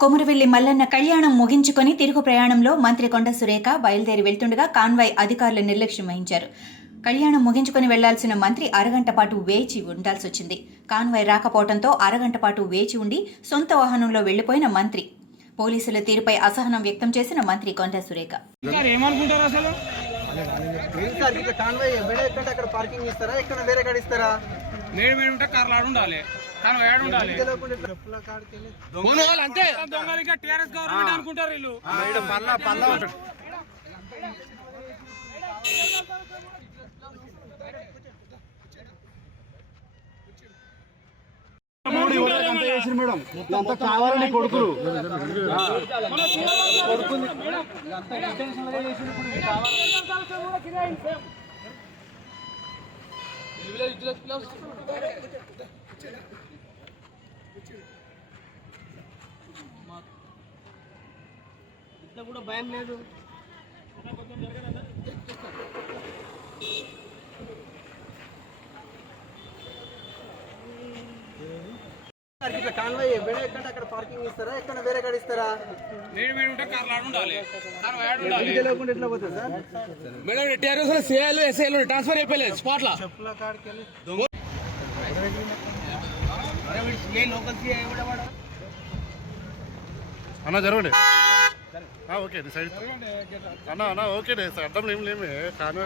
కొమురవెల్లి మల్లన్న కళ్యాణం ముగించుకొని తిరుగు ప్రయాణంలో మంత్రి కొండ సురేఖ బయలుదేరి వెళ్తుండగా కాన్వాయ్ అధికారులు నిర్లక్ష్యం వహించారు. కళ్యాణం ముగించుకొని వెళ్లాల్సిన మంత్రి అరగంట పాటు వేచి ఉండాల్సి వచ్చింది. కాన్వాయ్ రాకపోవడంతో అరగంట పాటు వేచి ఉండి సొంత వాహనంలో వెళ్లిపోయిన మంత్రి. పోలీసుల తీరుపై అసహనం వ్యక్తం చేసిన మంత్రి కొండ సురేఖ. మేడం అంతా కావాలని కొడుకులు కూడా భయం లేదు. కాన్వాయ్ ఎక్కడ అక్కడ పార్కింగ్ ఇస్తారా, ఎక్కడ వేరే కాడ ఇస్తారా? ఎట్లా పోతుంది సార్? మేడం ట్రాన్స్ఫర్ అయిపోలేదు స్పాట్ లో. అన్న జరగండి. ఓకే సైడ్ అన్న ఓకే అడ్డం ఏం లేమే కానీ